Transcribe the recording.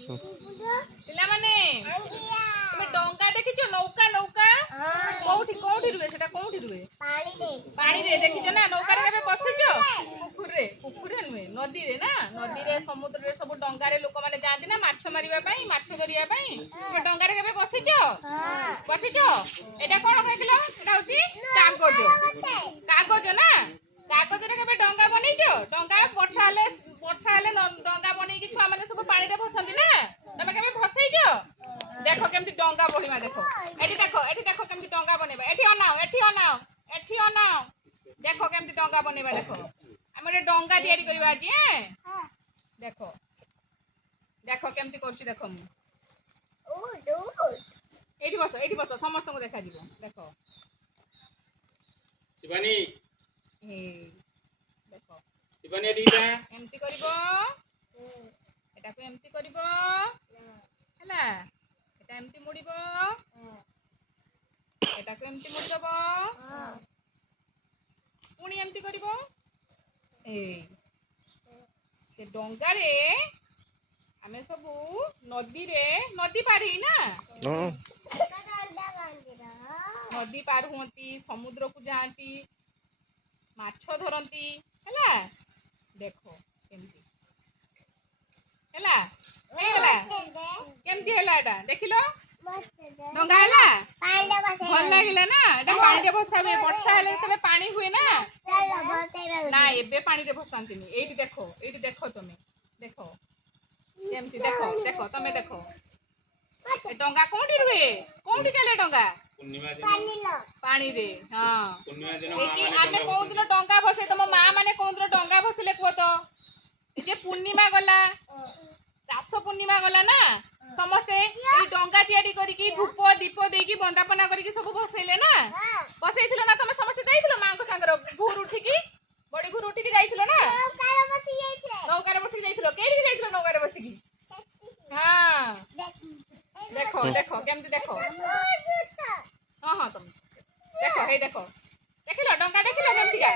ପିଲାମାନେ তুমি ডঙ্গা দেখিছো? নৌকা নৌকা কোউঠি কোউঠি রুহে? সেটা কোউঠি রুহে? পানিরে। দেখিছো না? নৌকারে কেবে বসিছো? পুকুরে। পুকুরে নুহে, নদীরে না? নদীরে সমুদ্রে সব ডঙ্গারে লোক মানে যাଆନ୍ତି না মাছ মারিবা পাই, মাছ ধরিয়া পাই। তুমি ডঙ্গারে কেবে বসিছো? বসিছো? এটা কোন কইছিল? এটা হচ্ছে কাগজ। কাগজ না? কাগজরে কেবে ডঙ্গা বনেইছো? ডঙ্গা বর্ষা হেলে ডঙ্গা বনেইকি ছুয়া মানে সব পানিরে ভসନ୍ତି না? তুমি কেবে ভসেইছো? দেখো কেমতি ডঙ্গা বহিমা। দেখো এটি দেখো কেমতি ডঙ্গা বনেবা। এটি অনাও, এটি অনাও, এটি অনাও। দেখো কেমতি ডঙ্গা বনেবা। দেখো আমি ଗୋଟେ ଡଙ୍ଗା ତିଆରି କରିବା ଆଜି। ଦେଖ ଦେଖ କେମିତି କରୁଛି ଦେଖ। ମୁଁ ଏଇଠି ବସ ସମସ୍ତଙ୍କୁ ଦେଖାଯିବ। ଦେଖ ଶିବାନୀ, ଦେଖ ଶିବାନୀ ଏଠିକି ଯା। ଏମିତି କରିବ, ଏଟାକୁ ଏମିତି କରିବ ହେଲା। এটা ଏମିତି ମୁଡ଼ିବ, ଏଟାକୁ ଏମିତି ମୁଡ଼ିଦବ, ପୁଣି ଏମିତି କରିବ। ସେ ଡଙ୍ଗାରେ ଆମେ ସବୁ ନଦୀରେ, ନଦୀ ପାର ହେଇ ନା, ନଦୀ ପାର ହୁଅନ୍ତି, ସମୁଦ୍ରକୁ ଯାଆନ୍ତି, ମାଛ ଧରନ୍ତି ହେଲା। ଦେଖ କେମିତି ହେଲା, ହେଇଗଲା। କେମିତି ହେଲା ଏଟା ଦେଖିଲ? ଡଙ୍ଗା ହେଲା, ଭଲ ଲାଗିଲା ନା? ଏଟା ପାଣିରେ ଭସା ହୁଏ। ବର୍ଷା ହେଲେ ଯେତେବେଳେ ପାଣି ହୁଏ ନା, ନା ଏବେ ପାଣିରେ ଭସାନ୍ତିନି। ଏଇଠି ଦେଖ, ଏଇଠି ଦେଖ, ତମେ ଦେଖ କେମିତି। ଦେଖ ଦେଖ ତମେ ଦେଖ ଏ ଡଙ୍ଗା କୋଉଠି ରୁହେ? କୋଉଠି ଚାଲେ ଡଙ୍ଗା? ପାଣିରେ। ହଁ, ଏଇଠି ଆମେ କୋଉଦିନ ଡଙ୍ଗା ଭସେ? ତମ ମା ମାନେ କୋଉଦିନ ଡଙ୍ଗା ଭସିଲେ କୁହ ତ? ଏ ଯେ ପୂର୍ଣ୍ଣିମା ଗଲା, ରାସ ପୂର୍ଣ୍ଣିମା ଗଲା ନା, ସମସ୍ତେ ଏଇ ଡଙ୍ଗା ତିଆରି କରିକି ଧୂପ ଦୀପ ଦେଇକି ବନ୍ଦାପନା କରିକି ସବୁ ଭସେଇଲେ ନା? ବସେଇଥିଲ ନା? ତମେ ସମସ୍ତେ ଯାଇଥିଲ ମାଙ୍କ ସାଙ୍ଗରେ ଭୋର ଉଠିକି? ବଡି ଭୋର ଉଠିକି ଯାଇଥିଲ ନା? ନୌକାରେ ବସିକି ଯାଇଥିଲ? କେଇଠିକି ଯାଇଥିଲ ନୌକାରେ ବସିକି? ହଁ ଦେଖ ଦେଖ କେମିତି ଦେଖ। ହଁ ହଁ ତମେ ଦେଖ, ହେଇ ଦେଖ, ଦେଖିଲ ଡଙ୍ଗା ଦେଖିଲ କେମିତିକା?